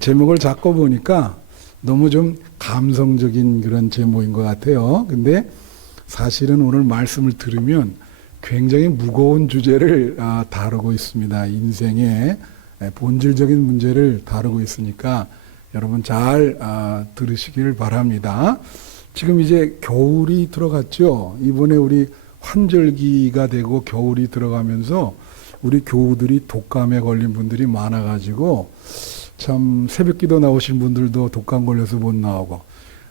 제목을 잡고 보니까 너무 좀 감성적인 그런 제목인 것 같아요. 근데 사실은 오늘 말씀을 들으면 굉장히 무거운 주제를 다루고 있습니다. 인생의 본질적인 문제를 다루고 있으니까 여러분 잘 들으시길 바랍니다. 지금 이제 겨울이 들어갔죠. 이번에 우리 환절기가 되고 겨울이 들어가면서 우리 교우들이 독감에 걸린 분들이 많아가지고 참 새벽기도 나오신 분들도 독감 걸려서 못 나오고,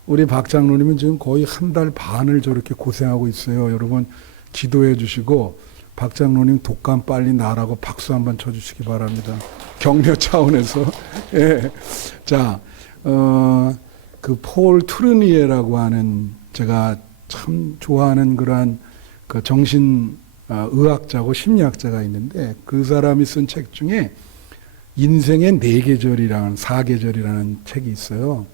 우리 박 장로님은 지금 거의 한 달 반을 저렇게 고생하고 있어요. 여러분 기도해 주시고 박 장로님 독감 빨리 나라고 박수 한번 쳐주시기 바랍니다. 격려 차원에서. 예. 자, 그 폴 투르니에라고 하는, 제가 참 좋아하는 그러한 그 정신 의학자고 심리학자가 있는데, 그 사람이 쓴 책 중에 인생의 4계절이라는 4계절이라는 책이 있어요.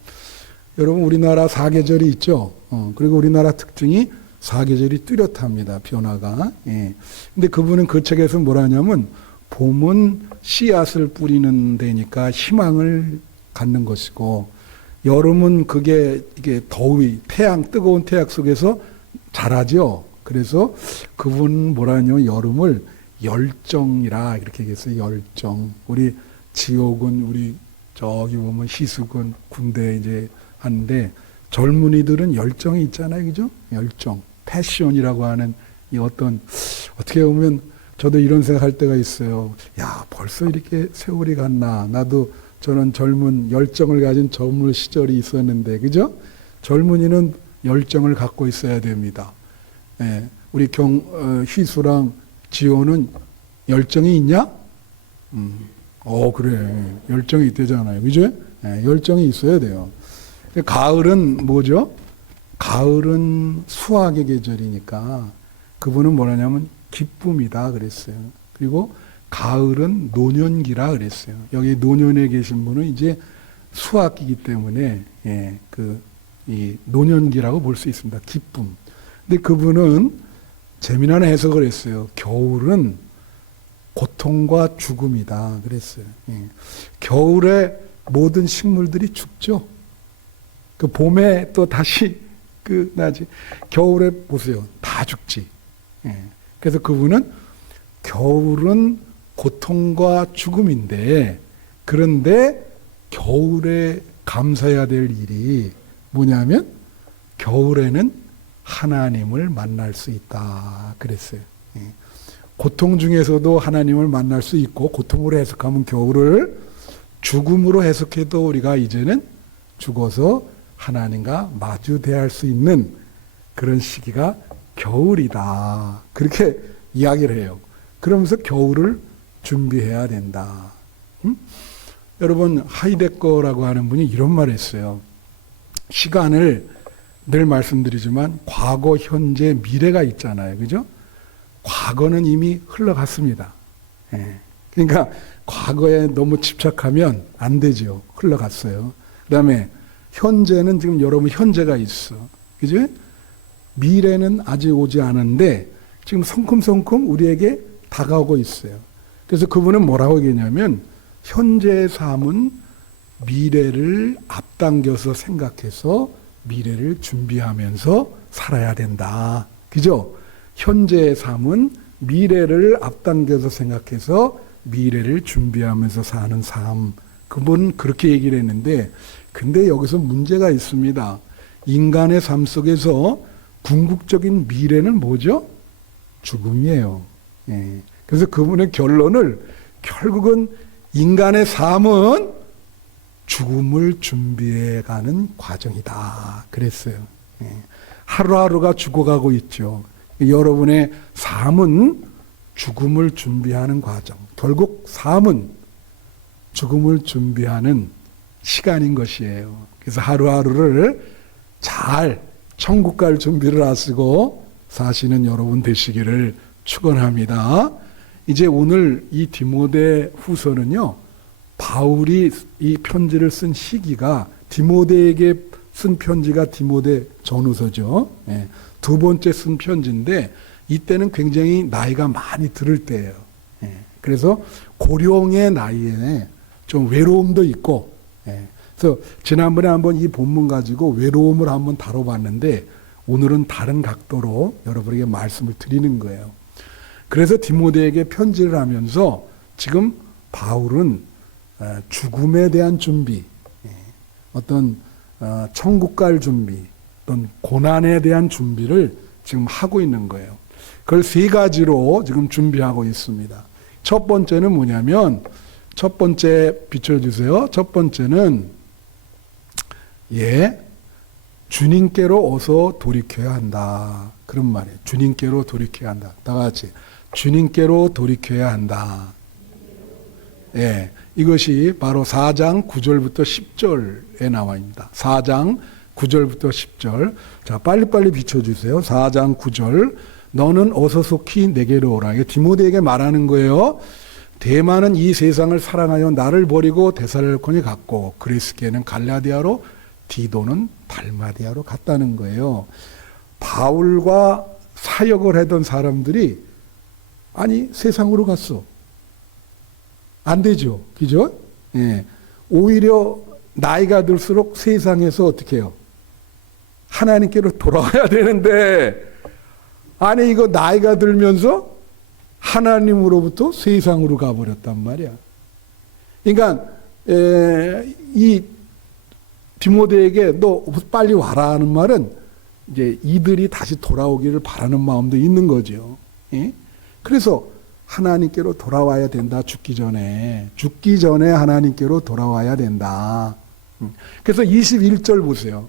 여러분 우리나라 4계절이 있죠. 그리고 우리나라 특징이 4계절이 뚜렷합니다. 변화가. 예. 근데 그분은 그 책에서 뭐라 하냐면, 봄은 씨앗을 뿌리는 데니까 희망을 갖는 것이고, 여름은 이게 더위, 뜨거운 태양 속에서 자라죠. 그래서 그분은 뭐라 하냐면 여름을 열정이라 이렇게 얘기했어요. 열정. 우리 지옥은, 우리 저기 보면 희숙은 군대 이제 하는데, 젊은이들은 열정이 있잖아요. 그죠? 열정. 패션이라고 하는 이 어떻게 보면 저도 이런 생각할 때가 있어요. 야, 벌써 이렇게 세월이 갔나. 나도 저는 젊은 열정을 가진 젊은 시절이 있었는데, 그죠? 젊은이는 열정을 갖고 있어야 됩니다. 예, 우리 희수랑 지호는 열정이 있냐? 그래. 열정이 있대잖아요. 그죠? 예, 열정이 있어야 돼요. 가을은 뭐죠? 가을은 수학의 계절이니까 그분은 뭐라냐면 기쁨이다 그랬어요. 그리고 가을은 노년기라 그랬어요. 여기 노년에 계신 분은 이제 수학기이기 때문에 이 노년기라고 볼 수 있습니다. 기쁨. 근데 그분은 재미난 해석을 했어요. 겨울은 고통과 죽음이다 그랬어요. 겨울에 모든 식물들이 죽죠. 그 봄에 또 다시 나지. 겨울에 보세요. 다 죽지. 그래서 그분은 겨울은 고통과 죽음인데, 그런데 겨울에 감사해야 될 일이 뭐냐면 겨울에는 하나님을 만날 수 있다 그랬어요. 고통 중에서도 하나님을 만날 수 있고, 고통으로 해석하면 겨울을, 죽음으로 해석해도 우리가 이제는 죽어서 하나님과 마주 대할 수 있는 그런 시기가 겨울이다. 그렇게 이야기를 해요. 그러면서 겨울을 준비해야 된다. 여러분 하이데거라고 하는 분이 이런 말을 했어요. 시간을 늘 말씀드리지만 과거, 현재, 미래가 있잖아요. 그죠? 과거는 이미 흘러갔습니다. 그러니까 과거에 너무 집착하면 안 되죠. 흘러갔어요. 그 다음에 현재는 지금 여러분 현재가 있어. 그죠? 미래는 아직 오지 않은데 지금 성큼성큼 우리에게 다가오고 있어요. 그래서 그분은 뭐라고 얘기했냐면, 현재의 삶은 미래를 앞당겨서 생각해서 미래를 준비하면서 살아야 된다. 그죠? 현재의 삶은 미래를 앞당겨서 생각해서 미래를 준비하면서 사는 삶. 그분은 그렇게 얘기를 했는데, 근데 여기서 문제가 있습니다. 인간의 삶 속에서 궁극적인 미래는 뭐죠? 죽음이에요. 그래서 그분의 결론을, 결국은 인간의 삶은 죽음을 준비해가는 과정이다 그랬어요. 하루하루가 죽어가고 있죠. 여러분의 삶은 죽음을 준비하는 과정. 결국 삶은 죽음을 준비하는 시간인 것이에요. 그래서 하루하루를 잘 천국 갈 준비를 하시고 사시는 여러분 되시기를 축원합니다. 이제 오늘 이 디모데 후서는요, 바울이 이 편지를 쓴 시기가, 디모데에게 쓴 편지가 디모데 전후서죠. 두 번째 쓴 편지인데, 이때는 굉장히 나이가 많이 들을 때예요. 그래서 고령의 나이에 좀 외로움도 있고, 예. 그래서 지난번에 한번 이 본문 가지고 외로움을 한번 다뤄봤는데 오늘은 다른 각도로 여러분에게 말씀을 드리는 거예요. 그래서 디모데에게 편지를 하면서 지금 바울은 죽음에 대한 준비, 어떤 천국 갈 준비, 어떤 고난에 대한 준비를 지금 하고 있는 거예요. 그걸 세 가지로 지금 준비하고 있습니다. 첫 번째는 뭐냐면, 첫 번째 비춰주세요. 첫 번째는 주님께로 어서 돌이켜야 한다. 그런 말이에요. 주님께로 돌이켜야 한다. 다 같이 주님께로 돌이켜야 한다. 예, 이것이 바로 4장 9절부터 10절에 나와 있습니다. 4장 9절부터 10절. 자, 빨리빨리 비춰주세요. 4장 9절. 너는 어서 속히 내게로 오라. 이게 디모데에게 말하는 거예요. 대만은 이 세상을 사랑하여 나를 버리고 데살로니가에 갔고 그리스께는 갈라디아로 디도는 달마디아로 갔다는 거예요. 바울과 사역을 하던 사람들이 아니 세상으로 갔어. 안 되죠. 그죠? 예. 오히려 나이가 들수록 세상에서 어떻게 해요? 하나님께로 돌아와야 되는데 아니 이거 나이가 들면서 하나님으로부터 세상으로 가버렸단 말이야. 그러니까 이 디모데에게 너 빨리 와라 하는 말은 이제 이들이 다시 돌아오기를 바라는 마음도 있는 거죠. 예? 그래서 하나님께로 돌아와야 된다. 죽기 전에 하나님께로 돌아와야 된다. 그래서 21절 보세요.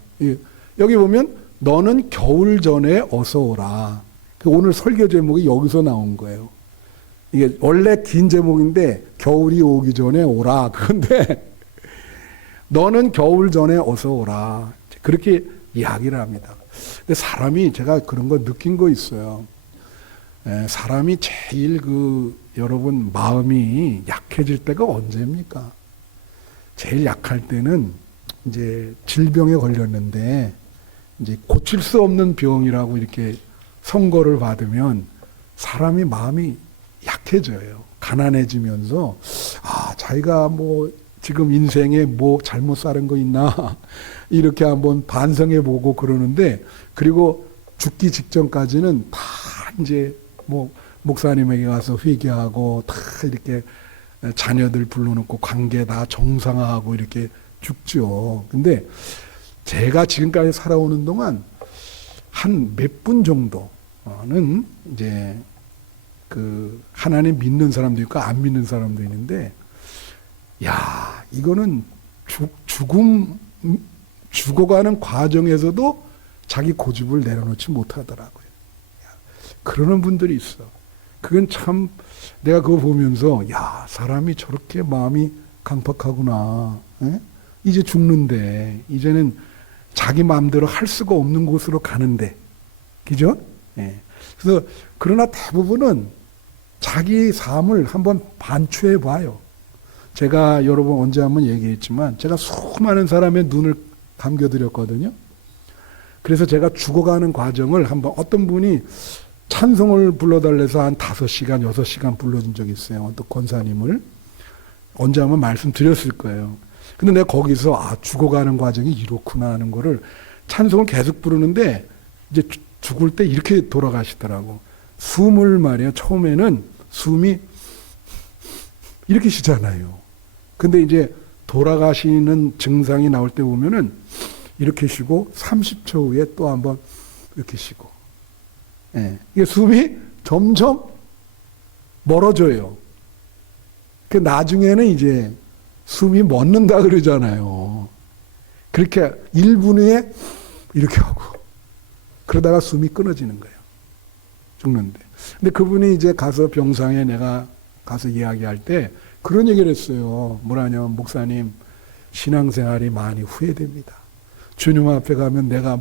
여기 보면 너는 겨울 전에 어서 오라. 오늘 설교 제목이 여기서 나온 거예요. 이게 원래 긴 제목인데 겨울이 오기 전에 오라. 그런데 너는 겨울 전에 어서 오라. 그렇게 이야기를 합니다. 근데 사람이 제가 그런 거 느낀 거 있어요. 사람이 제일 여러분 마음이 약해질 때가 언제입니까? 제일 약할 때는 이제 질병에 걸렸는데 이제 고칠 수 없는 병이라고 이렇게 선고를 받으면 사람이 마음이 약해져요. 가난해지면서 자기가 뭐 지금 인생에 뭐 잘못 사는 거 있나 이렇게 한번 반성해보고 그러는데 그리고 죽기 직전까지는 다 이제 뭐 목사님에게 가서 회개하고 다 이렇게 자녀들 불러놓고 관계 다 정상화하고 이렇게 죽죠. 근데 제가 지금까지 살아오는 동안 한 몇 분 정도는 이제 하나님 믿는 사람도 있고 안 믿는 사람도 있는데 이거는 죽어가는 과정에서도 자기 고집을 내려놓지 못하더라고요. 그러는 분들이 있어. 그건 참 내가 그거 보면서 사람이 저렇게 마음이 강팍하구나. 에? 이제 죽는데 이제는 자기 마음대로 할 수가 없는 곳으로 가는데 그죠? 예. 그래서 그러나 대부분은 자기 삶을 한번 반추해 봐요. 제가 여러 번 언제 한번 얘기했지만 제가 수많은 사람의 눈을 감겨드렸거든요. 그래서 제가 죽어가는 과정을 한번 어떤 분이 찬송을 불러달래서 한 5시간, 6시간 불러준 적이 있어요. 어떤 권사님을. 언제 한번 말씀드렸을 거예요. 근데 내가 거기서 죽어가는 과정이 이렇구나 하는 거를 찬송을 계속 부르는데 이제 죽을 때 이렇게 돌아가시더라고. 숨을 말이야. 처음에는 숨이 이렇게 쉬잖아요. 근데 이제 돌아가시는 증상이 나올 때 보면은 이렇게 쉬고 30초 후에 또 한번 이렇게 쉬고. 예. 이게 숨이 점점 멀어져요. 그 나중에는 이제 숨이 멎는다 그러잖아요. 그렇게 1분 후에 이렇게 하고 그러다가 숨이 끊어지는 거예요. 죽는데. 근데 그분이 이제 가서 병상에 내가 가서 이야기할 때 그런 얘기를 했어요. 뭐라냐면 목사님 신앙생활이 많이 후회됩니다. 주님 앞에 가면 내가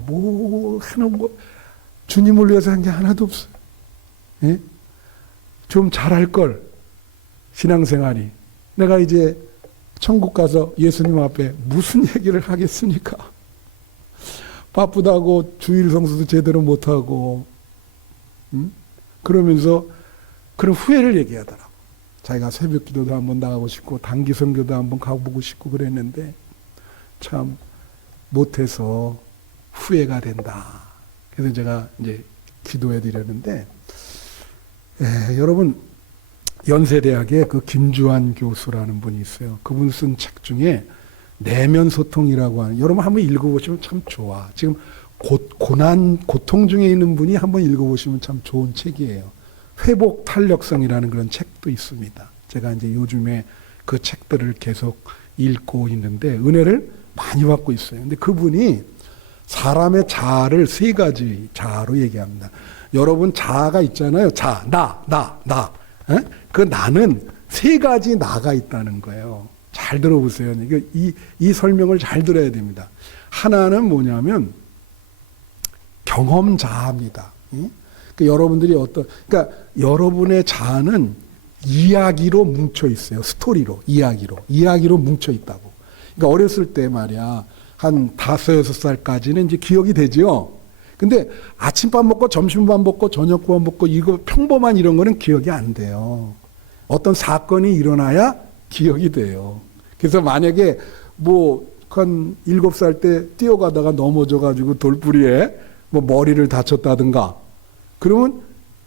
주님을 위해서 한 게 하나도 없어요. 예? 좀 잘할 걸 신앙생활이. 내가 이제 천국 가서 예수님 앞에 무슨 얘기를 하겠습니까? 바쁘다고 주일 성수도 제대로 못하고 그러면서 그런 후회를 얘기하더라고. 자기가 새벽 기도도 한번 나가고 싶고 단기 선교도 한번 가보고 싶고 그랬는데 참 못해서 후회가 된다. 그래서 제가 이제 기도해 드렸는데, 여러분, 연세대학에 그 김주환 교수라는 분이 있어요. 그분 쓴 책 중에 내면 소통이라고 하는, 여러분 한번 읽어보시면 참 좋아. 지금 고통 중에 있는 분이 한번 읽어보시면 참 좋은 책이에요. 회복 탄력성이라는 그런 책도 있습니다. 제가 이제 요즘에 그 책들을 계속 읽고 있는데 은혜를 많이 받고 있어요. 근데 그분이 사람의 자아를 세 가지 자아로 얘기합니다. 여러분 자아가 있잖아요. 자, 나. 그 나는 세 가지 나가 있다는 거예요. 잘 들어보세요. 이 설명을 잘 들어야 됩니다. 하나는 뭐냐면 경험 자아입니다. 그러니까 여러분들이 그러니까 여러분의 자아는 이야기로 뭉쳐 있어요. 스토리로, 이야기로 뭉쳐 있다고. 그러니까 어렸을 때 말이야, 한 5-6살까지는 이제 기억이 되죠. 근데 아침밥 먹고 점심밥 먹고 저녁밥 먹고 이거 평범한 이런 거는 기억이 안 돼요. 어떤 사건이 일어나야 기억이 돼요. 그래서 만약에 한 7살 때 뛰어가다가 넘어져가지고 돌부리에 머리를 다쳤다든가 그러면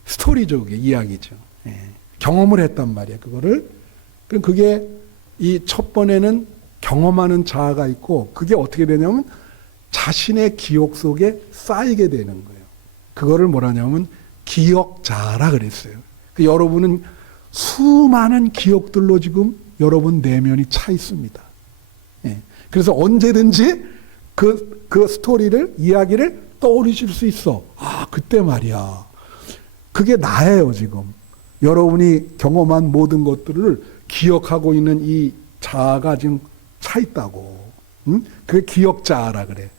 스토리죠. 그게 이야기죠. 경험을 했단 말이에요. 그거를. 그럼 그게 이 첫 번에는 경험하는 자아가 있고 그게 어떻게 되냐면 자신의 기억 속에 쌓이게 되는 거예요. 그거를 뭐라냐면 기억자라 그랬어요. 여러분은 수많은 기억들로 지금 여러분 내면이 차 있습니다. 그래서 언제든지 그 스토리를, 이야기를 떠올리실 수 있어. 아, 그때 말이야. 그게 나예요, 지금. 여러분이 경험한 모든 것들을 기억하고 있는 이 자아가 지금 차 있다고. 그게 기억자아라 그래.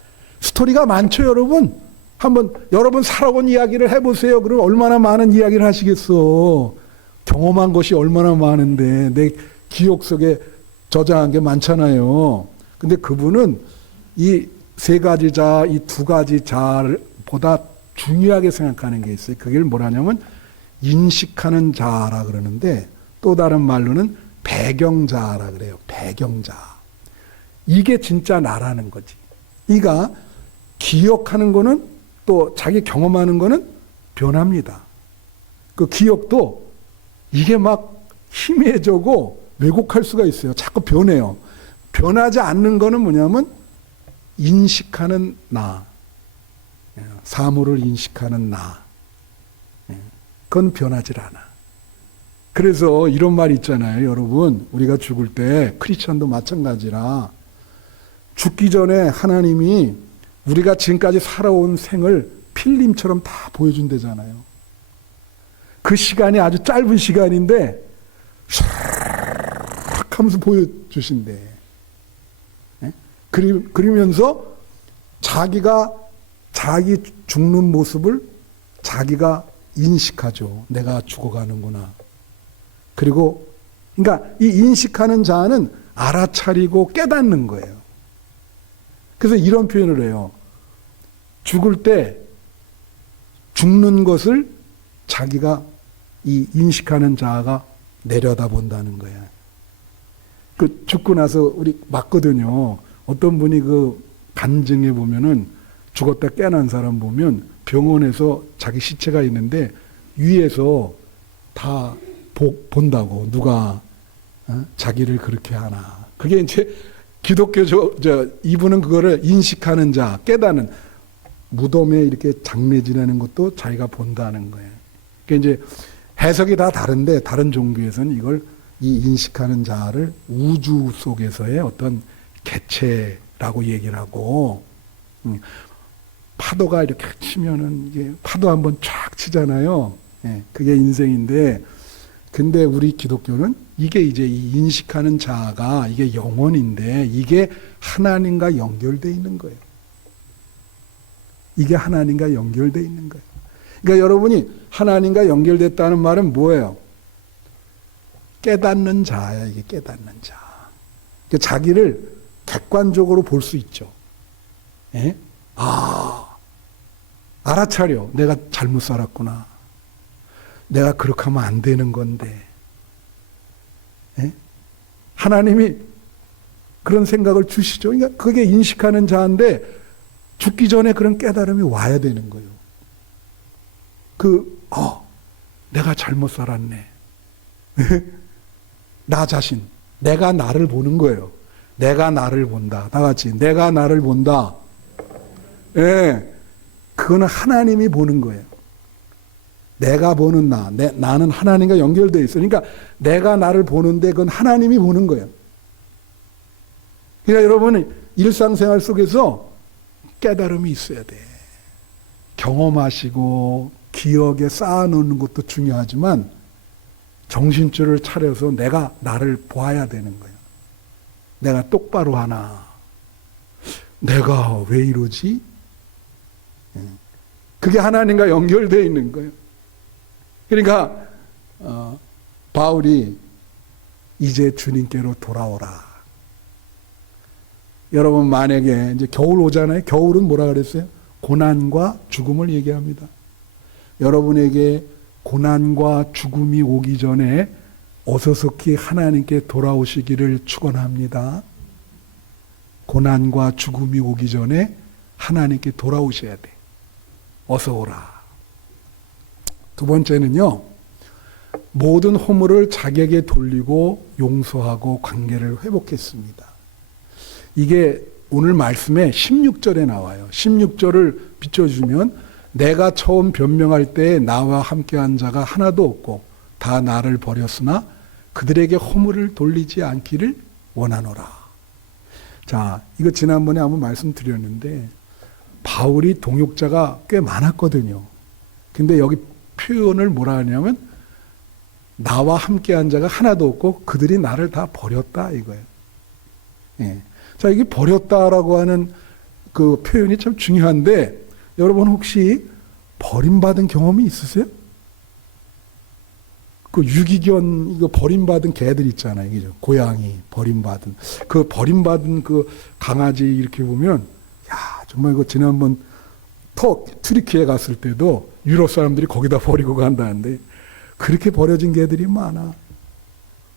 스토리가 많죠, 여러분? 한번 여러분 살아온 이야기를 해보세요. 그럼 얼마나 많은 이야기를 하시겠어. 경험한 것이 얼마나 많은데 내 기억 속에 저장한 게 많잖아요. 근데 그분은 이 세 가지 자아, 이 두 가지 자아보다 중요하게 생각하는 게 있어요. 그게 뭐라냐면 인식하는 자아라 그러는데 또 다른 말로는 배경자아라 그래요. 배경자아. 이게 진짜 나라는 거지. 그러니까 기억하는 거는 또 자기 경험하는 거는 변합니다. 그 기억도 이게 막 희미해지고 왜곡할 수가 있어요. 자꾸 변해요. 변하지 않는 거는 뭐냐면 인식하는 나. 사물을 인식하는 나. 그건 변하질 않아. 그래서 이런 말 있잖아요. 여러분, 우리가 죽을 때 크리스천도 마찬가지라 죽기 전에 하나님이 우리가 지금까지 살아온 생을 필름처럼 다 보여준대잖아요. 그 시간이 아주 짧은 시간인데 샥 하면서 보여주신대. 그러면서 자기 죽는 모습을 자기가 인식하죠. 내가 죽어가는구나. 그리고 그러니까 이 인식하는 자는 알아차리고 깨닫는 거예요. 그래서 이런 표현을 해요. 죽을 때 죽는 것을 자기가 이 인식하는 자아가 내려다본다는 거야. 그 죽고 나서 우리 맞거든요. 어떤 분이 그 간증해 보면은 죽었다 깨어난 사람 보면 병원에서 자기 시체가 있는데 위에서 다 본다고 누가 자기를 그렇게 하나. 그게 이제 기독교 이분은 그거를 인식하는 자, 깨닫는 무덤에 이렇게 장례 지내는 것도 자기가 본다는 거예요. 그러니까 이제 해석이 다 다른데 다른 종교에서는 이걸 이 인식하는 자를 우주 속에서의 어떤 개체라고 얘기를 하고 파도가 이렇게 치면은 이게 파도 한번 쫙 치잖아요. 그게 인생인데 근데 우리 기독교는 이게 이제 이 인식하는 자아가 이게 영혼인데 이게 하나님과 연결되어 있는 거예요. 이게 하나님과 연결되어 있는 거예요. 그러니까 여러분이 하나님과 연결됐다는 말은 뭐예요? 깨닫는 자야, 이게 깨닫는 자. 그러니까 자기를 객관적으로 볼 수 있죠. 예? 알아차려. 내가 잘못 살았구나. 내가 그렇게 하면 안 되는 건데. 예? 하나님이 그런 생각을 주시죠. 그러니까 그게 인식하는 자인데 죽기 전에 그런 깨달음이 와야 되는 거예요. 내가 잘못 살았네. 나 자신, 내가 나를 보는 거예요. 내가 나를 본다. 다 같이 내가 나를 본다. 예, 그거는 하나님이 보는 거예요. 내가 보는 나는 하나님과 연결되어 있어. 그러니까 내가 나를 보는데 그건 하나님이 보는 거예요. 그러니까 여러분은 일상생활 속에서 깨달음이 있어야 돼. 경험하시고 기억에 쌓아놓는 것도 중요하지만 정신줄을 차려서 내가 나를 보아야 되는 거예요. 내가 똑바로 하나? 내가 왜 이러지? 그게 하나님과 연결되어 있는 거예요. 그러니까 바울이 이제 주님께로 돌아오라. 여러분 만약에 이제 겨울 오잖아요. 겨울은 뭐라 그랬어요? 고난과 죽음을 얘기합니다. 여러분에게 고난과 죽음이 오기 전에 어서속히 하나님께 돌아오시기를 축원합니다. 고난과 죽음이 오기 전에 하나님께 돌아오셔야 돼. 어서 오라. 두 번째는요, 모든 허물을 자기에게 돌리고 용서하고 관계를 회복했습니다. 이게 오늘 말씀에 16절에 나와요. 16절을 비춰주면 내가 처음 변명할 때 나와 함께한 자가 하나도 없고 다 나를 버렸으나 그들에게 허물을 돌리지 않기를 원하노라. 자, 이거 지난번에 한번 말씀드렸는데 바울이 동역자가 꽤 많았거든요. 근데 여기 표현을 뭐라 하냐면 나와 함께한 자가 하나도 없고 그들이 나를 다 버렸다 이거예요. 예. 자, 이게 버렸다라고 하는 그 표현이 참 중요한데 여러분 혹시 버림받은 경험이 있으세요? 그 유기견 이거 버림받은 개들 있잖아요. 그죠? 고양이 버림받은 그 버림받은 그 강아지 이렇게 보면 야, 정말 이거 지난번 튀르키예 갔을 때도 유럽 사람들이 거기다 버리고 간다는데 그렇게 버려진 개들이 많아.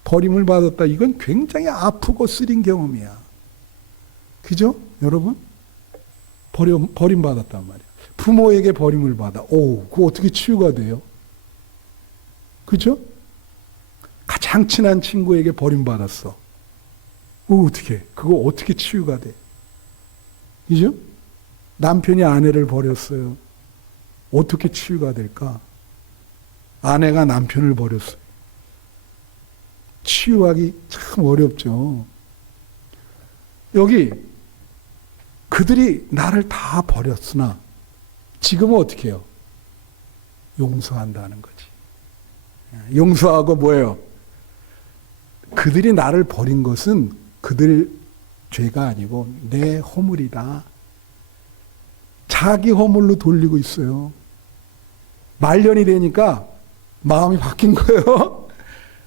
버림을 받았다. 이건 굉장히 아프고 쓰린 경험이야. 그죠? 여러분? 버림받았단 말이야. 부모에게 버림을 받아. 그거 어떻게 치유가 돼요? 그죠? 가장 친한 친구에게 버림받았어. 어떻게? 그거 어떻게 치유가 돼? 그죠? 남편이 아내를 버렸어요. 어떻게 치유가 될까? 아내가 남편을 버렸어요. 치유하기 참 어렵죠. 여기 그들이 나를 다 버렸으나 지금은 어떻게 해요? 용서한다는 거지. 용서하고 뭐예요? 그들이 나를 버린 것은 그들 죄가 아니고 내 허물이다. 자기 허물로 돌리고 있어요. 말년이 되니까 마음이 바뀐 거예요.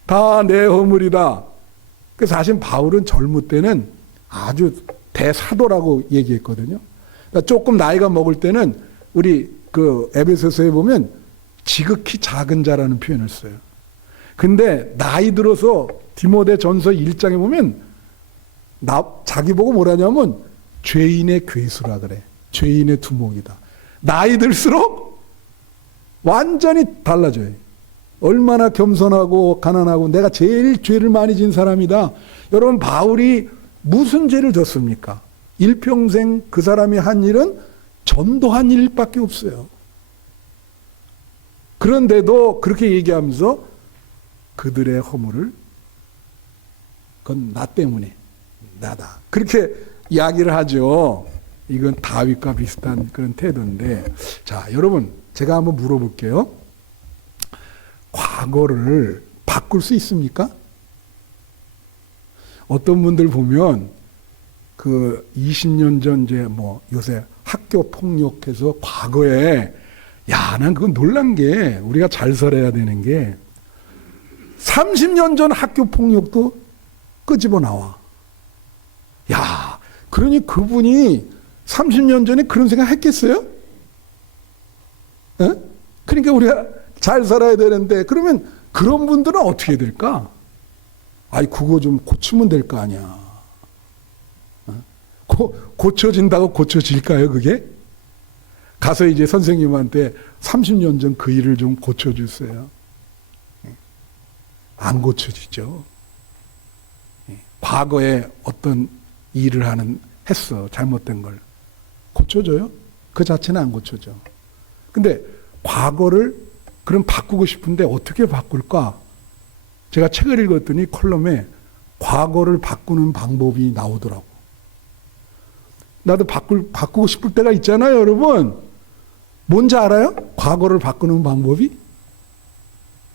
다 내 허물이다. 그 사실 바울은 젊을 때는 아주 대사도라고 얘기했거든요. 그러니까 조금 나이가 먹을 때는 우리 그 에베소서에 보면 지극히 작은 자라는 표현을 써요. 근데 나이 들어서 디모데 전서 1장에 보면 자기 보고 뭐라냐면 죄인의 괴수라 그래. 죄인의 두목이다. 나이 들수록 완전히 달라져요. 얼마나 겸손하고 가난하고 내가 제일 죄를 많이 진 사람이다. 여러분 바울이 무슨 죄를 졌습니까? 일평생 그 사람이 한 일은 전도한 일밖에 없어요. 그런데도 그렇게 얘기하면서 그들의 허물을 그건 나 때문에 나다. 그렇게 이야기를 하죠. 이건 다윗과 비슷한 그런 태도인데 자 여러분 제가 한번 물어볼게요. 과거를 바꿀 수 있습니까? 어떤 분들 보면 그 20년 전 이제 뭐 요새 학교 폭력해서 과거에 난 그건 놀란 게 우리가 잘 살아야 되는 게 30년 전 학교 폭력도 끄집어 나와. 그러니 그분이 30년 전에 그런 생각 했겠어요? 에? 그러니까 우리가 잘 살아야 되는데 그러면 그런 분들은 어떻게 될까? 그거 좀 고치면 될 거 아니야. 고쳐진다고 고쳐질까요, 그게? 가서 이제 선생님한테 30년 전 그 일을 좀 고쳐주세요. 안 고쳐지죠. 과거에 어떤 일을 했어. 잘못된 걸. 고쳐져요? 그 자체는 안 고쳐져. 근데 과거를 그럼 바꾸고 싶은데 어떻게 바꿀까? 제가 책을 읽었더니 컬럼에 과거를 바꾸는 방법이 나오더라고. 나도 바꾸고 싶을 때가 있잖아요, 여러분. 뭔지 알아요? 과거를 바꾸는 방법이?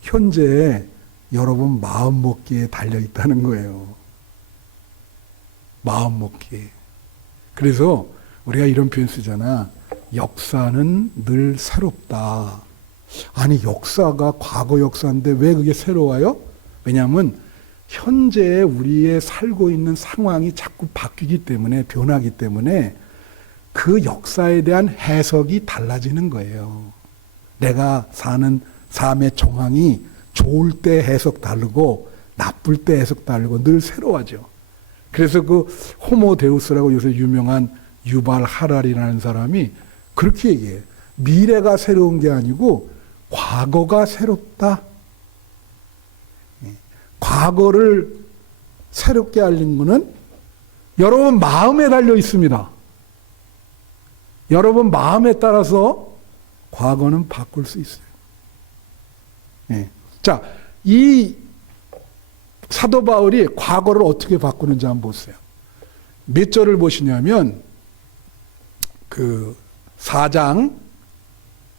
현재 여러분 마음먹기에 달려있다는 거예요. 마음먹기에. 그래서 우리가 이런 표현 쓰잖아. 역사는 늘 새롭다. 아니, 역사가 과거 역사인데 왜 그게 새로워요? 왜냐하면 현재 우리의 살고 있는 상황이 자꾸 바뀌기 때문에, 변하기 때문에 그 역사에 대한 해석이 달라지는 거예요. 내가 사는 삶의 정황이 좋을 때 해석 다르고 나쁠 때 해석 다르고 늘 새로워져. 그래서 그 호모 데우스라고 요새 유명한 유발 하랄이라는 사람이 그렇게 얘기해요. 미래가 새로운 게 아니고 과거가 새롭다. 과거를 새롭게 알린 거는 여러분 마음에 달려 있습니다. 여러분 마음에 따라서 과거는 바꿀 수 있어요. 자, 이 사도 바울이 과거를 어떻게 바꾸는지 한번 보세요. 몇 절을 보시냐면 그 4장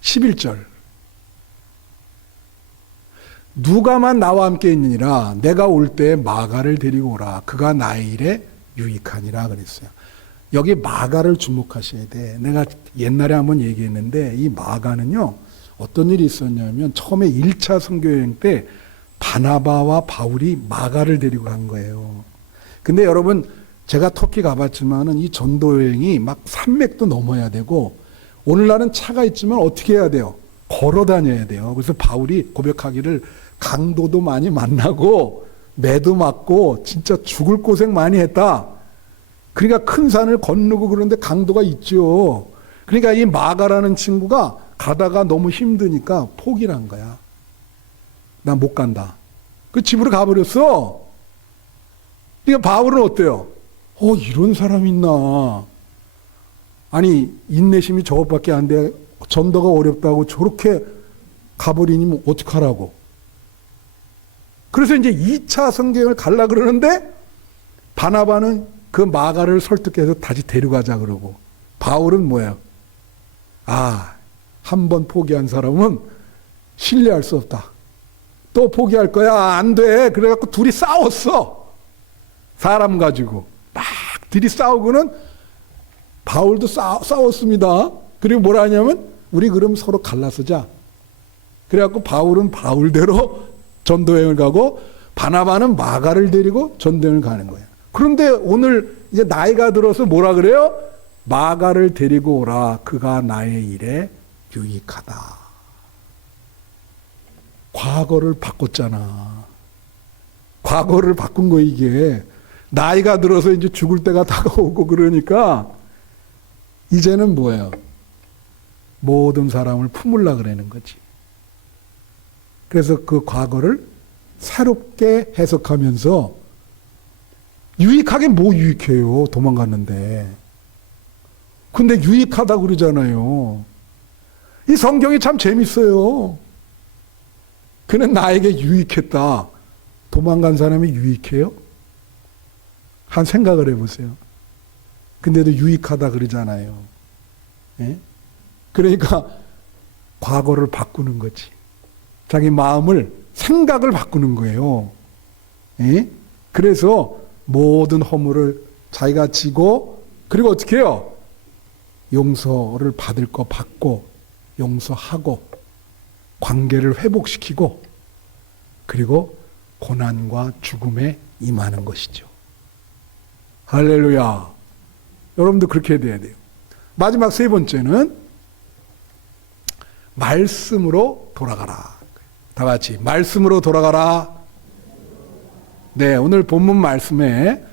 11절. 누가만 나와 함께 있느니라 내가 올 때 마가를 데리고 오라 그가 나의 일에 유익하니라 그랬어요. 여기 마가를 주목하셔야 돼. 내가 옛날에 한번 얘기했는데 이 마가는요 어떤 일이 있었냐면 처음에 1차 선교여행 때 바나바와 바울이 마가를 데리고 간 거예요. 근데 여러분 제가 터키 가봤지만은 이 전도 여행이 막 산맥도 넘어야 되고 오늘날은 차가 있지만 어떻게 해야 돼요? 걸어 다녀야 돼요. 그래서 바울이 고백하기를 강도도 많이 만나고 매도 맞고 진짜 죽을 고생 많이 했다. 그러니까 큰 산을 건너고 그러는데 강도가 있죠. 그러니까 이 마가라는 친구가 가다가 너무 힘드니까 포기를 한 거야. 나 못 간다. 그 집으로 가버렸어. 그러니까 바울은 어때요? 이런 사람 있나. 아니 인내심이 저것밖에 안 돼. 전도가 어렵다고 저렇게 가버리니 뭐 어떡하라고. 그래서 이제 2차 성경을 갈라 그러는데 바나바는 그 마가를 설득해서 다시 데려가자 그러고 바울은 뭐예요? 한 번 포기한 사람은 신뢰할 수 없다. 또 포기할 거야? 안 돼. 그래갖고 둘이 싸웠어. 사람 가지고 막 둘이 싸우고는 바울도 싸웠습니다. 그리고 뭐라 하냐면 우리 그럼 서로 갈라서자. 그래갖고 바울은 바울대로 전도여행을 가고 바나바는 마가를 데리고 전도여행을 가는 거예요. 그런데 오늘 이제 나이가 들어서 뭐라 그래요? 마가를 데리고 오라. 그가 나의 일에 유익하다. 과거를 바꿨잖아. 과거를 바꾼 거 이게. 나이가 들어서 이제 죽을 때가 다가오고 그러니까 이제는 뭐예요? 모든 사람을 품으려 그러는 거지. 그래서 그 과거를 새롭게 해석하면서 유익하게 뭐 유익해요? 도망갔는데. 근데 유익하다고 그러잖아요. 이 성경이 참 재밌어요. 그는 나에게 유익했다. 도망간 사람이 유익해요? 한 생각을 해보세요. 근데도 유익하다 그러잖아요. 예? 그러니까 과거를 바꾸는 거지. 자기 마음을, 생각을 바꾸는 거예요. 예? 그래서 모든 허물을 자기가 지고 그리고 어떻게 해요? 용서를 받을 거 받고 용서하고 관계를 회복시키고 그리고 고난과 죽음에 임하는 것이죠. 할렐루야. 여러분도 그렇게 돼야 돼요. 마지막 세 번째는 말씀으로 돌아가라. 다 같이 말씀으로 돌아가라. 네, 오늘 본문 말씀에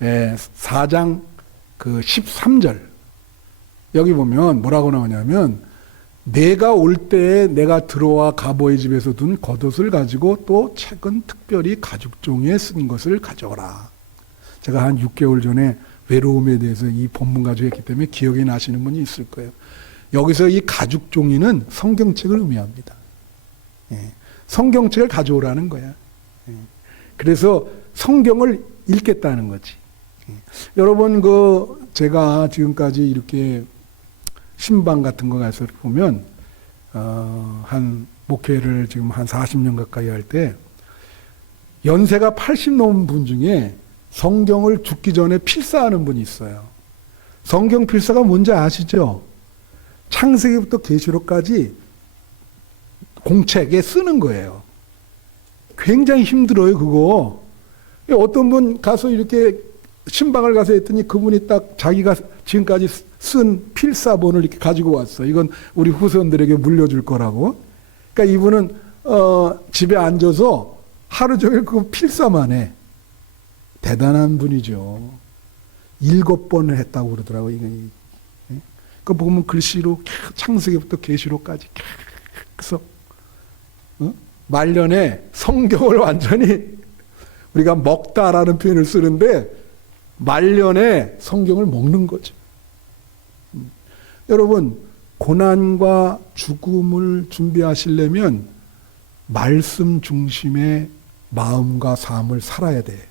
4장 그 13절 여기 보면 뭐라고 나오냐면 내가 올 때에 내가 들어와 가보의 집에서 둔 겉옷을 가지고 또 최근 특별히 가죽종이에 쓴 것을 가져오라. 제가 한 6개월 전에 외로움에 대해서 이 본문 가지고 했기 때문에 기억이 나시는 분이 있을 거예요. 여기서 이 가죽종이는 성경책을 의미합니다. 예. 성경책을 가져오라는 거야. 예. 그래서 성경을 읽겠다는 거지. 예. 여러분 제가 지금까지 이렇게 신방 같은 거 가서 보면 한 목회를 지금 한 40년 가까이 할 때 연세가 80 넘은 분 중에 성경을 죽기 전에 필사하는 분이 있어요. 성경 필사가 뭔지 아시죠? 창세기부터 계시록까지 공책에 쓰는 거예요. 굉장히 힘들어요, 그거. 어떤 분 가서 이렇게 신방을 가서 했더니 그분이 딱 자기가 지금까지 쓴 필사본을 이렇게 가지고 왔어. 이건 우리 후손들에게 물려줄 거라고. 그러니까 이분은 집에 앉아서 하루 종일 그 필사만 해. 대단한 분이죠. 7번을 했다고 그러더라고요. 그 보면 글씨로 창세기부터 계시록까지 그래서 말년에 성경을 완전히 우리가 먹다라는 표현을 쓰는데 말년에 성경을 먹는 거죠. 여러분 고난과 죽음을 준비하시려면 말씀 중심의 마음과 삶을 살아야 돼.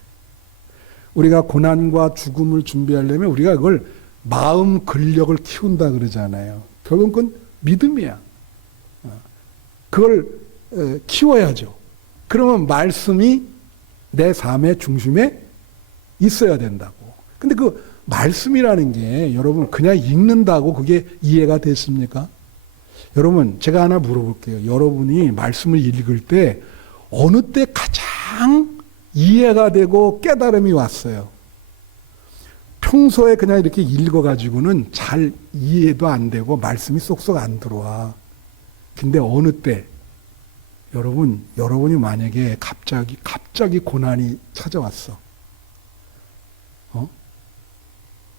우리가 고난과 죽음을 준비하려면 우리가 그걸 마음 근력을 키운다 그러잖아요. 결국은 그건 믿음이야. 그걸 키워야죠. 그러면 말씀이 내 삶의 중심에 있어야 된다고. 근데 그 말씀이라는 게 여러분 그냥 읽는다고 그게 이해가 됐습니까? 여러분 제가 하나 물어볼게요. 여러분이 말씀을 읽을 때 어느 때 가장 이해가 되고 깨달음이 왔어요? 평소에 그냥 이렇게 읽어가지고는 잘 이해도 안 되고 말씀이 쏙쏙 안 들어와. 근데 어느 때 여러분이 만약에 갑자기 고난이 찾아왔어.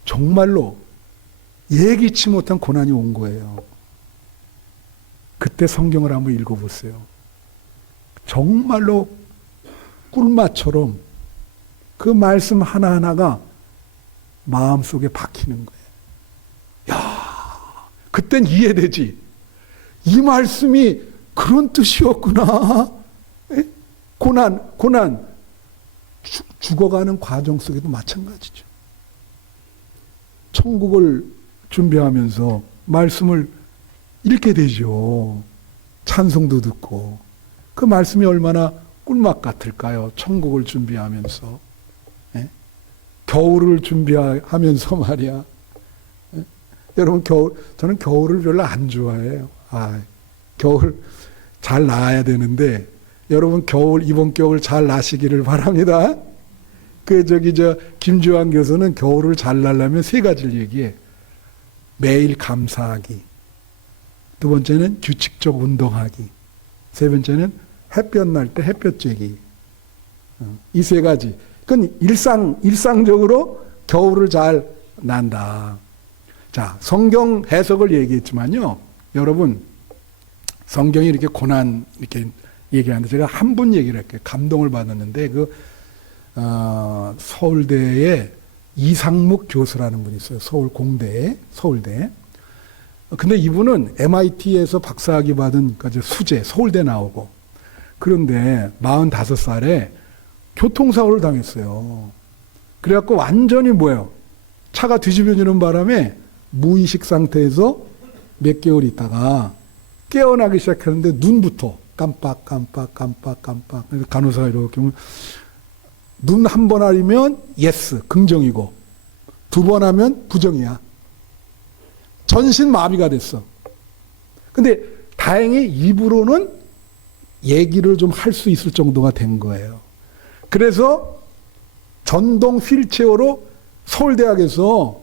정말로 예기치 못한 고난이 온 거예요. 그때 성경을 한번 읽어보세요. 정말로 꿀맛처럼 그 말씀 하나하나가 마음속에 박히는 거예요. 야, 그땐 이해되지. 이 말씀이 그런 뜻이었구나. 고난. 죽어가는 과정 속에도 마찬가지죠. 천국을 준비하면서 말씀을 읽게 되죠. 찬송도 듣고. 그 말씀이 얼마나 꿀맛 같을까요? 천국을 준비하면서. 겨울을 준비하면서 말이야. 여러분 저는 겨울을 별로 안 좋아해요. 겨울 잘 나아야 되는데 여러분 이번 겨울 잘 나시기를 바랍니다. 김주환 교수는 겨울을 잘 나려면 3가지를 얘기해. 매일 감사하기. 2번째는 규칙적 운동하기. 3번째는 햇볕 날 때 햇볕 쬐기. 이 3가지. 그건 일상적으로 겨울을 잘 난다. 자, 성경 해석을 얘기했지만요. 여러분, 성경이 이렇게 고난 이렇게 얘기하는데 제가 한 분 얘기를 할게요. 감동을 받았는데 서울대에 이상묵 교수라는 분이 있어요. 서울대. 근데 이분은 MIT에서 박사학위 받은 수재, 서울대 나오고. 그런데 45살에 교통사고를 당했어요. 그래갖고 완전히 차가 뒤집어지는 바람에 무의식 상태에서 몇 개월 있다가 깨어나기 시작했는데 눈부터 깜빡. 그래서 간호사가 이렇게 보면 눈 한 번 하면 예스, 긍정이고 2번 하면 부정이야. 전신 마비가 됐어. 근데 다행히 입으로는 얘기를 좀 할 수 있을 정도가 된 거예요. 그래서 전동 휠체어로 서울대학에서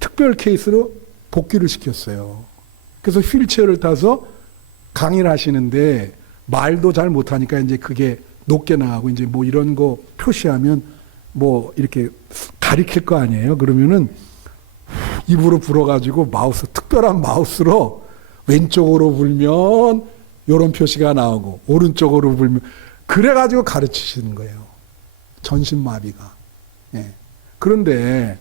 특별 케이스로 복귀를 시켰어요. 그래서 휠체어를 타서 강의를 하시는데 말도 잘 못하니까 이제 그게 높게 나가고 이제 이런 거 표시하면 이렇게 가리킬 거 아니에요. 그러면은 입으로 불어가지고 마우스, 특별한 마우스로 왼쪽으로 불면 이런 표시가 나오고 오른쪽으로 불면 그래가지고 가르치시는 거예요. 전신마비가. 예. 그런데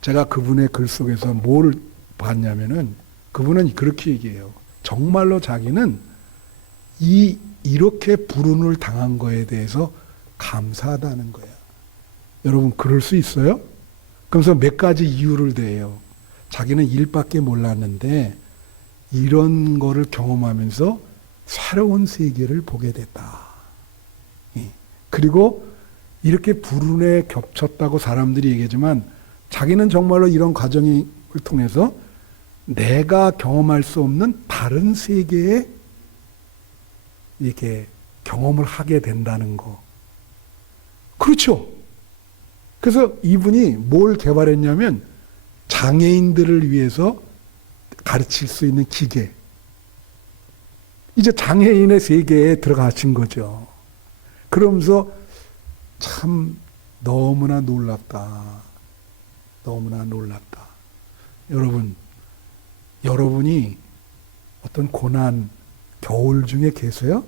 제가 그분의 글 속에서 뭘 봤냐면은 그분은 그렇게 얘기해요. 정말로 자기는 이렇게 불운을 당한 거에 대해서 감사하다는 거예요. 여러분 그럴 수 있어요? 그러면서 몇 가지 이유를 대요. 자기는 일밖에 몰랐는데 이런 거를 경험하면서 새로운 세계를 보게 됐다. 예. 그리고 이렇게 불운에 겹쳤다고 사람들이 얘기하지만 자기는 정말로 이런 과정을 통해서 내가 경험할 수 없는 다른 세계에 이렇게 경험을 하게 된다는 거. 그렇죠. 그래서 이분이 뭘 개발했냐면 장애인들을 위해서 가르칠 수 있는 기계. 이제 장애인의 세계에 들어가신 거죠. 그러면서 참 너무나 놀랍다. 너무나 놀랍다. 여러분이 어떤 고난, 겨울 중에 계세요?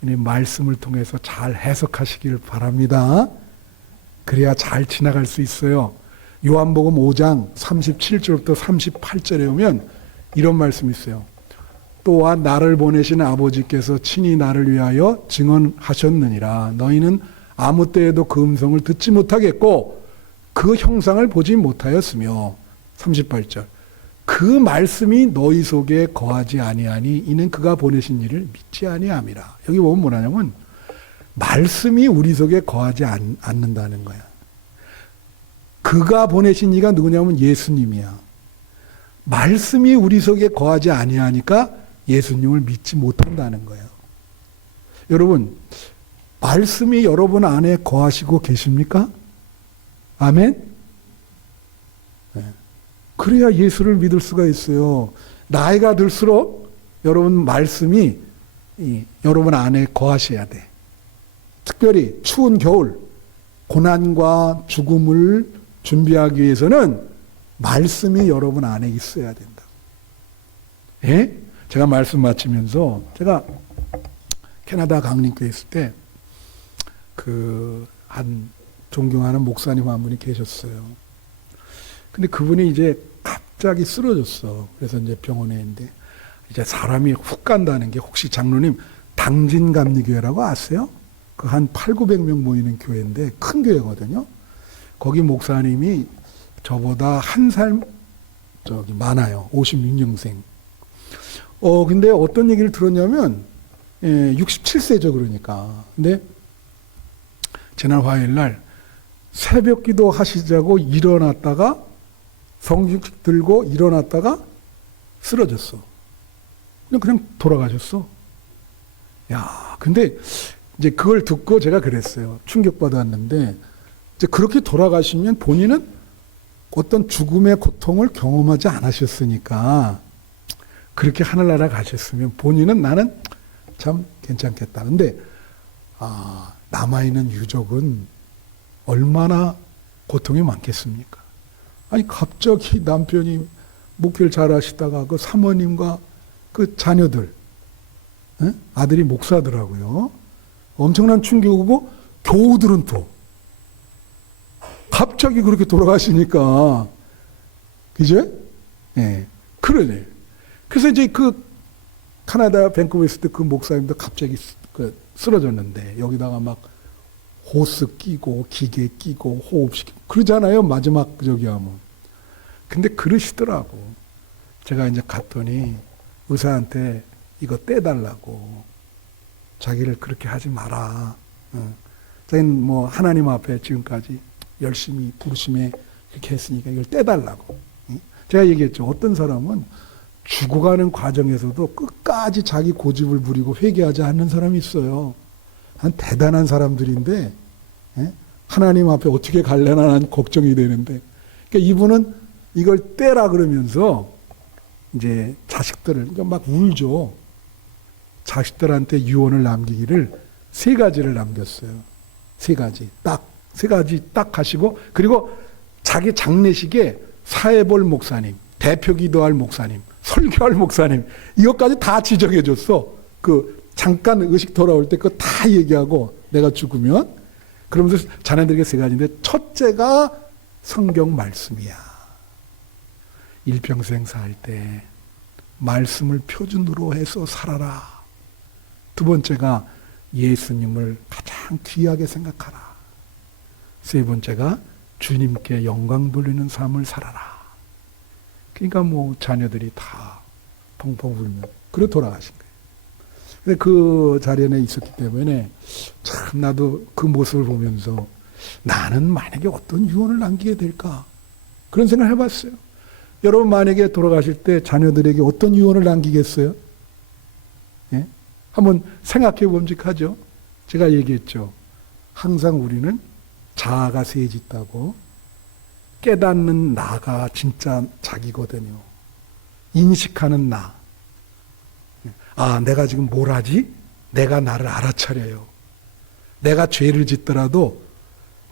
말씀을 통해서 잘 해석하시길 바랍니다. 그래야 잘 지나갈 수 있어요. 요한복음 5장 37절부터 38절에 오면 이런 말씀이 있어요. 또한 나를 보내신 아버지께서 친히 나를 위하여 증언하셨느니라. 너희는 아무 때에도 그 음성을 듣지 못하겠고 그 형상을 보지 못하였으며 38절 그 말씀이 너희 속에 거하지 아니하니 이는 그가 보내신 이를 믿지 아니함이라. 여기 보면 뭐냐면 말씀이 우리 속에 거하지 않는다는 거야. 그가 보내신 이가 누구냐면 예수님이야. 말씀이 우리 속에 거하지 아니하니까 예수님을 믿지 못한다는 거예요. 여러분, 말씀이 여러분 안에 거하시고 계십니까? 아멘? 네. 그래야 예수를 믿을 수가 있어요. 나이가 들수록 여러분 말씀이 여러분 안에 거하셔야 돼. 특별히 추운 겨울, 고난과 죽음을 준비하기 위해서는 말씀이 여러분 안에 있어야 된다. 예? 제가 말씀 마치면서 제가 캐나다 강림교회 있을 때 한 존경하는 목사님 한 분이 계셨어요. 근데 그분이 이제 갑자기 쓰러졌어. 그래서 이제 병원에 있는데 이제 사람이 훅 간다는 게 혹시 장로님 당진감리교회라고 아세요? 그 한 8,900명 모이는 교회인데 큰 교회거든요. 거기 목사님이 저보다 한 살 많아요. 56년생. 근데 어떤 얘기를 들었냐면 67세죠 그러니까. 근데 지난 화요일 날 새벽 기도 하시자고 일어났다가 성경책 들고 일어났다가 쓰러졌어. 그냥 돌아가셨어. 야, 근데 이제 그걸 듣고 제가 그랬어요. 충격받았는데 이제 그렇게 돌아가시면 본인은 어떤 죽음의 고통을 경험하지 않으셨으니까 그렇게 하늘나라 가셨으면 본인은 나는 참 괜찮겠다. 근데 남아있는 유족은 얼마나 고통이 많겠습니까? 아니 갑자기 남편이 목회를 잘 하시다가 그 사모님과 그 자녀들, 아들이 목사더라고요. 엄청난 충격이고 교우들은 또 갑자기 그렇게 돌아가시니까 그죠? 예, 그러네. 그래서 이제 그 캐나다 밴쿠버에 있을 때 그 목사님도 갑자기 쓰러졌는데 여기다가 막 호스 끼고 기계 끼고 호흡시키고 그러잖아요. 마지막 저기 하면. 근데 그러시더라고. 제가 이제 갔더니 의사한테 이거 떼달라고. 자기를 그렇게 하지 마라. 자기는 뭐 하나님 앞에 지금까지 열심히 부르심에 그렇게 했으니까 이걸 떼달라고. 제가 얘기했죠. 어떤 사람은 죽어가는 과정에서도 끝까지 자기 고집을 부리고 회개하지 않는 사람이 있어요. 한 대단한 사람들인데 하나님 앞에 어떻게 갈래나 난 걱정이 되는데 그러니까 이분은 이걸 떼라 그러면서 이제 자식들을 막 울죠. 자식들한테 유언을 남기기를 3가지를 남겼어요. 3가지 딱 하시고 그리고 자기 장례식에 사회볼 목사님, 대표 기도할 목사님, 설교할 목사님, 이것까지 다 지적해 줬어. 그 잠깐 의식 돌아올 때 그거 다 얘기하고 내가 죽으면. 그러면서 자네들에게 세 가지인데, 첫째가 성경 말씀이야. 일평생 살 때 말씀을 표준으로 해서 살아라. 두 번째가 예수님을 가장 귀하게 생각하라. 세 번째가 주님께 영광 돌리는 삶을 살아라. 그러니까 뭐 자녀들이 다 펑펑 울면 그래 돌아가신 거예요. 근데 그 자리에 있었기 때문에 참 나도 그 모습을 보면서 나는 만약에 어떤 유언을 남기게 될까? 그런 생각을 해봤어요. 여러분 만약에 돌아가실 때 자녀들에게 어떤 유언을 남기겠어요? 예? 한번 생각해 봄직하죠. 제가 얘기했죠. 항상 우리는 자아가 세해졌다고. 깨닫는 나가 진짜 자기거든요. 인식하는 나. 아, 내가 지금 뭘 하지? 내가 나를 알아차려요. 내가 죄를 짓더라도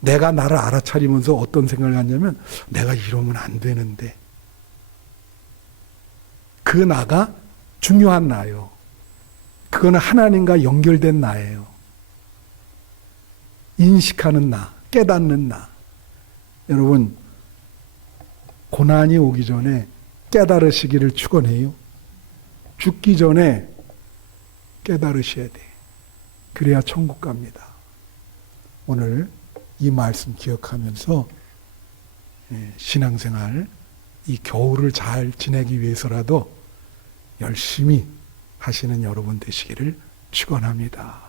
내가 나를 알아차리면서 어떤 생각을 하냐면 내가 이러면 안 되는데. 그 나가 중요한 나예요. 그거는 하나님과 연결된 나예요. 인식하는 나, 깨닫는 나. 여러분, 고난이 오기 전에 깨달으시기를 축원해요. 죽기 전에 깨달으셔야 돼. 그래야 천국 갑니다. 오늘 이 말씀 기억하면서 신앙생활, 이 겨울을 잘 지내기 위해서라도 열심히 하시는 여러분 되시기를 축원합니다.